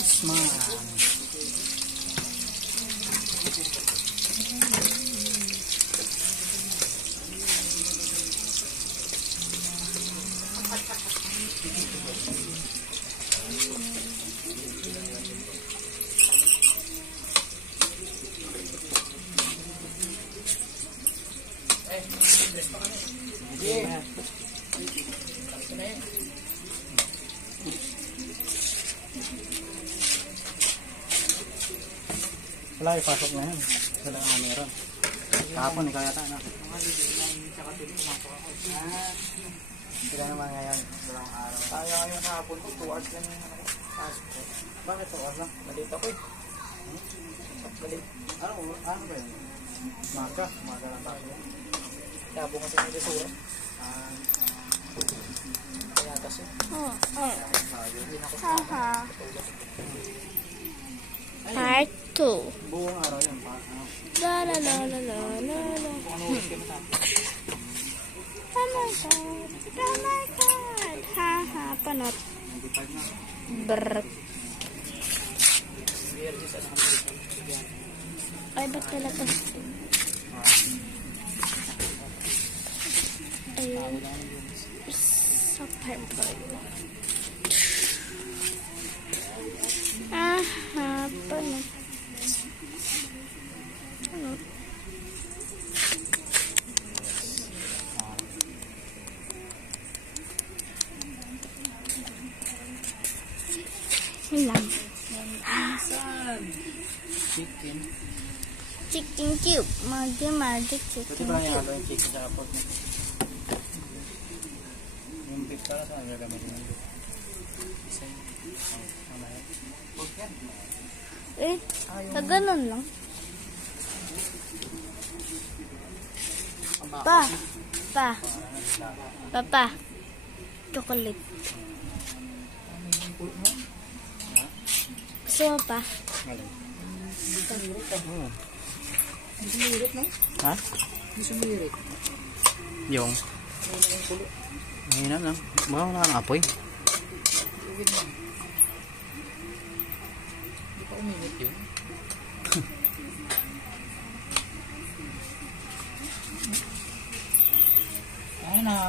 Yes, man. Wala, ipasok na yan. Wala nga meron. Kahapon, ikaw yata na. Sila naman ngayon. Walang araw. Tayo ngayon kahapon ko, 2 hours lang yung pasok ko. Bakit 2 hours lang? Malit ako eh. Malit. Ano ba yun? Maga lang tayo. Tabo kasi may desura. Kaya kasi. Haha. Part 2. Buong araw yun. La la la la la la la. Oh my god. Oh my god. Haha. Panot. Brr. Ay, ba't talaga? Ayun. Sa purple. Aha, panot. Panot. Lang. Chicken cube. Magic chicken Pwede ba cube. yung chicken sa kapot mo? Yung beef para saan gagamitin yung beef? Isa yun. Pork yan. Eh, sa ganun lang. Papa. Chocolate. Gusto mo pa? Ha? Yung? Mahina lang. Baka wala kang apoy. Hindi pa uminit yun.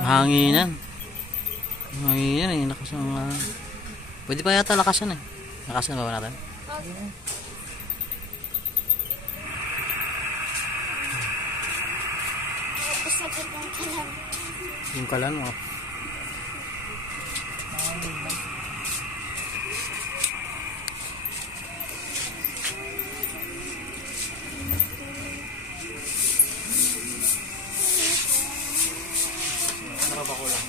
Mahanginan. Mahanginan eh. Lakas ng... Pwede pa yata lakasan eh. Lakasan ba natin? Sakit ng kalan. Yung kalan mo. Sarap ako lang.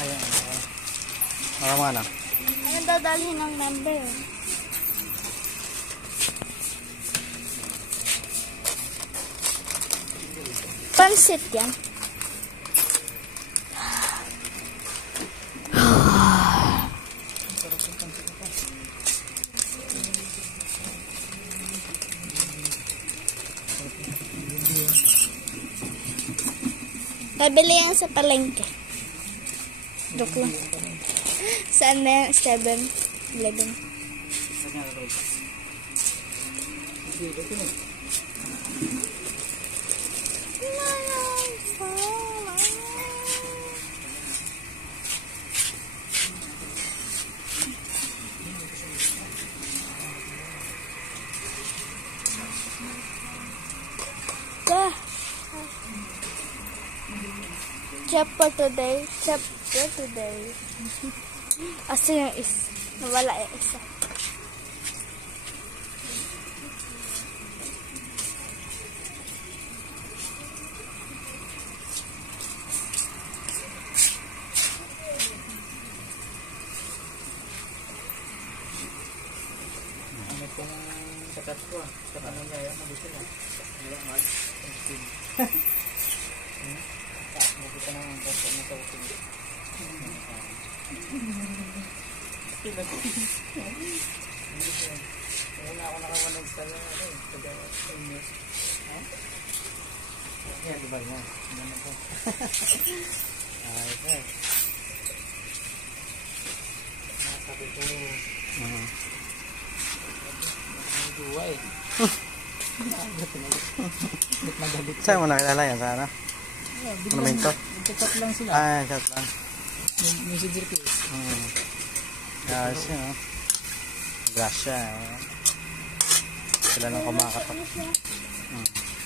Ayan. Mga na. Ano dadalhin ng number? Pansit yan. Pabili yan sa palengke. Joke lang. Saan na yan? 7-Eleven. Chapter today. Asa yung nawala yung isa. Ano itong sakat ko ah. Sa kanan niya yan. Magusto na. Ilang mahal. Makita naman ang basta na sa usin. Wala ako nakawalag sa inyo. Yan, diba yan? Ay, ito. Mm. May duwa eh. Magalit. Saan mo nakilala yan? Sa ano? Monumento? Nagchat lang sila. Ah, chat lang. Message request. Ayos yun, oh. Grasya. Sila nang kumakatok.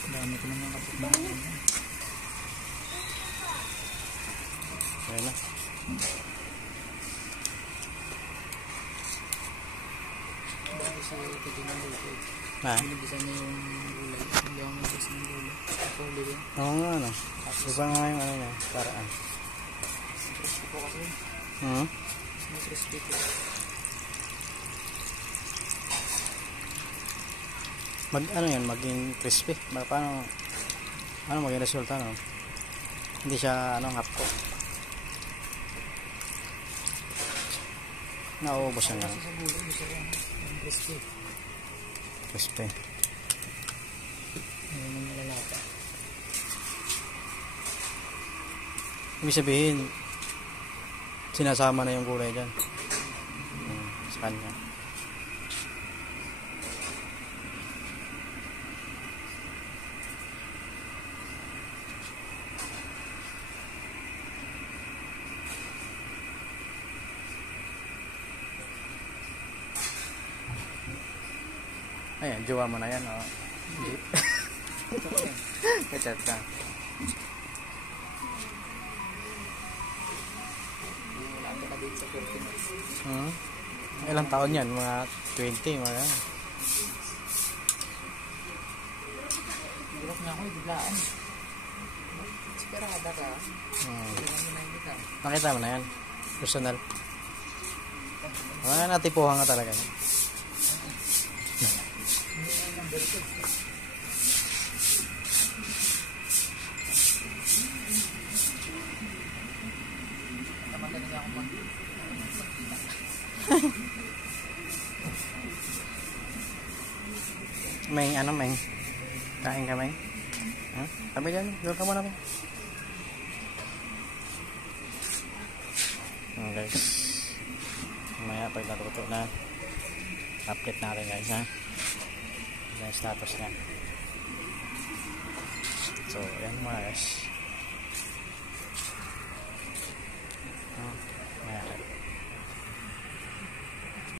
Dami ko naman kapag na. Ayun na. Dahil sa ito din ang gulay. Ha? Binibisa niya yung gulay. Hindi ako nabis ng gulay. Ako ulit yun. Oo nga, ano. Iba nga yung ano niya. Paraan. Crispy po kasi. Mas crispy po. Ano yan, maging crispy. Paano, ano maging resulta, no? Hindi siya, hapko. Nauubos na Kasi sa gulay, gusto ko yung crispy. crispy. Ngayon yung nalalata. Ibig sabihin, sinasama na yung gulay dyan. Sa kanya. Ayan, jowa mo na yan, oh. Kachat ka. Nalalata ka dito sa 14 months. Ilang taon yan? Mga 20, mga yan. Hirap nga ako, biglaan. Esperada ka. Hindi namin nakikita. Nakita mo na yan? Personal. Mga natipuhan ka talaga. Meng, Meng? Kain ka, Meng? Sabi dyan, doon ka muna, Meng. Guys. Mamaya, pag natuto na, update natin, guys, ha? Yung status niya. So, yan mga guys.